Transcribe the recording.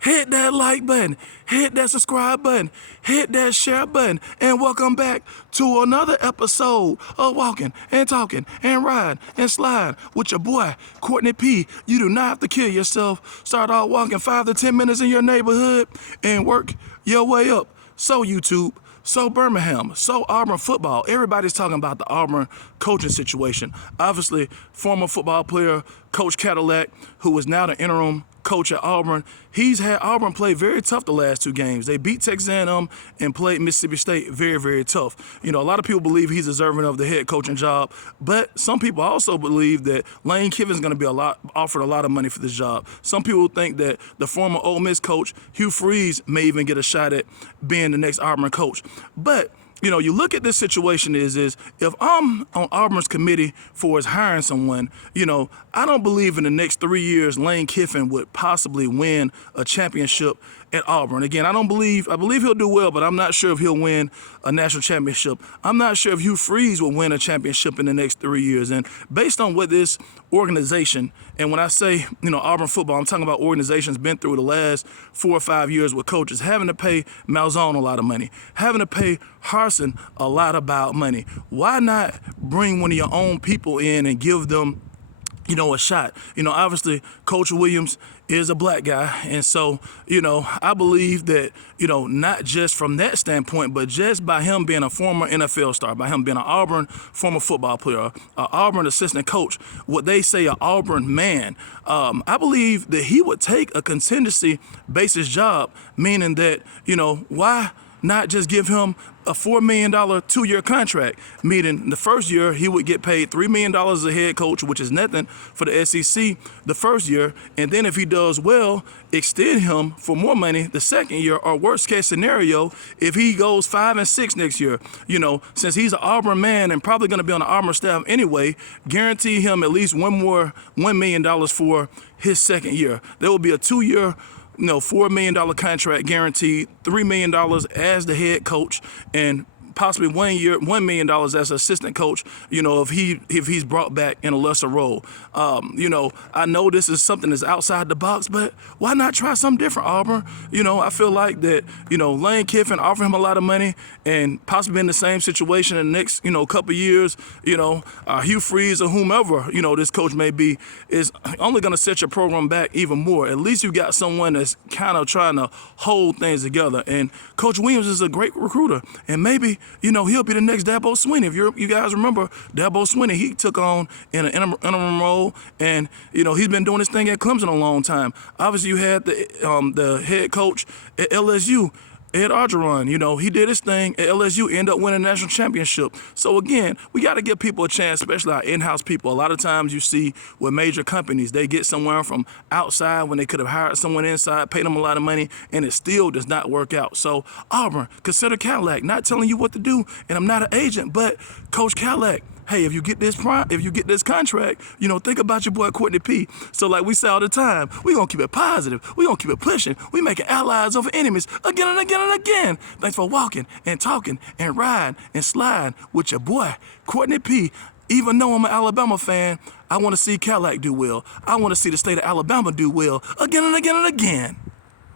hit that like button, hit that subscribe button, hit that share button, and welcome back to another episode of Walking and Talking and Riding and Sliding with your boy, Courtney P. You do not have to kill yourself. Start out walking 5 to 10 minutes in your neighborhood and work your way up. So YouTube, so Birmingham, so Auburn football. Everybody's talking about the Auburn coaching situation. Obviously, former football player, Coach Cadillac, who is now the interim coach at Auburn, he's had Auburn play very tough the last 2 games. They beat Texas A&M and played Mississippi State very, very tough. You know, a lot of people believe he's deserving of the head coaching job, but some people also believe that Lane Kiffin's going to be offered a lot of money for this job. Some people think that the former Ole Miss coach, Hugh Freeze, may even get a shot at being the next Auburn coach. But you know, you look at this situation is if I'm on Auburn's committee for hiring someone, you know, I don't believe in the next 3 years Lane Kiffin would possibly win a championship at Auburn. Again, I believe he'll do well, but I'm not sure if he'll win a national championship. I'm not sure if Hugh Freeze will win a championship in the next 3 years. And based on what this organization, and when I say, you know, Auburn football, I'm talking about organizations been through the last 4 or 5 years with coaches, having to pay Malzahn a lot of money, having to pay Harsin a lot about money. Why not bring one of your own people in and give them, you know, a shot? You know, obviously, Coach Williams is a black guy. And so, you know, I believe that, you know, not just from that standpoint, but just by him being a former NFL star, by him being an Auburn former football player, an Auburn assistant coach, what they say an Auburn man, I believe that he would take a contingency basis job, meaning that, you know, why not just give him a $4 million 2-year contract, meaning the first year he would get paid $3 million as a head coach, which is nothing for the SEC the first year, and then if he does well, extend him for more money the second year, or worst case scenario, if he goes 5 and 6 next year, you know, since he's an Auburn man and probably going to be on the Auburn staff anyway, guarantee him at least $1 million for his second year. There will be a 2-year, you know, $4 million contract guaranteed, $3 million as the head coach, and possibly $1 million as assistant coach, you know, if he's brought back in a lesser role. You know, I know this is something that's outside the box, but why not try something different, Auburn? You know, I feel like that, you know, Lane Kiffin offer him a lot of money and possibly in the same situation in the next, you know, couple years, you know, Hugh Freeze or whomever, you know, this coach may be, is only going to set your program back even more. At least you got someone that's kind of trying to hold things together. And Coach Williams is a great recruiter, and maybe, you know, he'll be the next Dabo Swinney. If you guys remember Dabo Swinney, he took on in an interim role, and, you know, he's been doing this thing at Clemson a long time. Obviously, you had the head coach at LSU, Ed Orgeron. You know, he did his thing at LSU, ended up winning a national championship. So again, we got to give people a chance, especially our in-house people. A lot of times you see with major companies, they get someone from outside when they could have hired someone inside, paid them a lot of money, and it still does not work out. So Auburn, consider Cadillac. Not telling you what to do, and I'm not an agent, but Coach Cadillac, hey, if you get this contract, you know, think about your boy Courtney P. So like we say all the time, we gonna keep it positive. We gonna keep it pushing. We making allies over enemies again and again and again. Thanks for walking and talking and riding and sliding with your boy Courtney P. Even though I'm an Alabama fan, I want to see Cadillac do well. I want to see the state of Alabama do well again and again and again.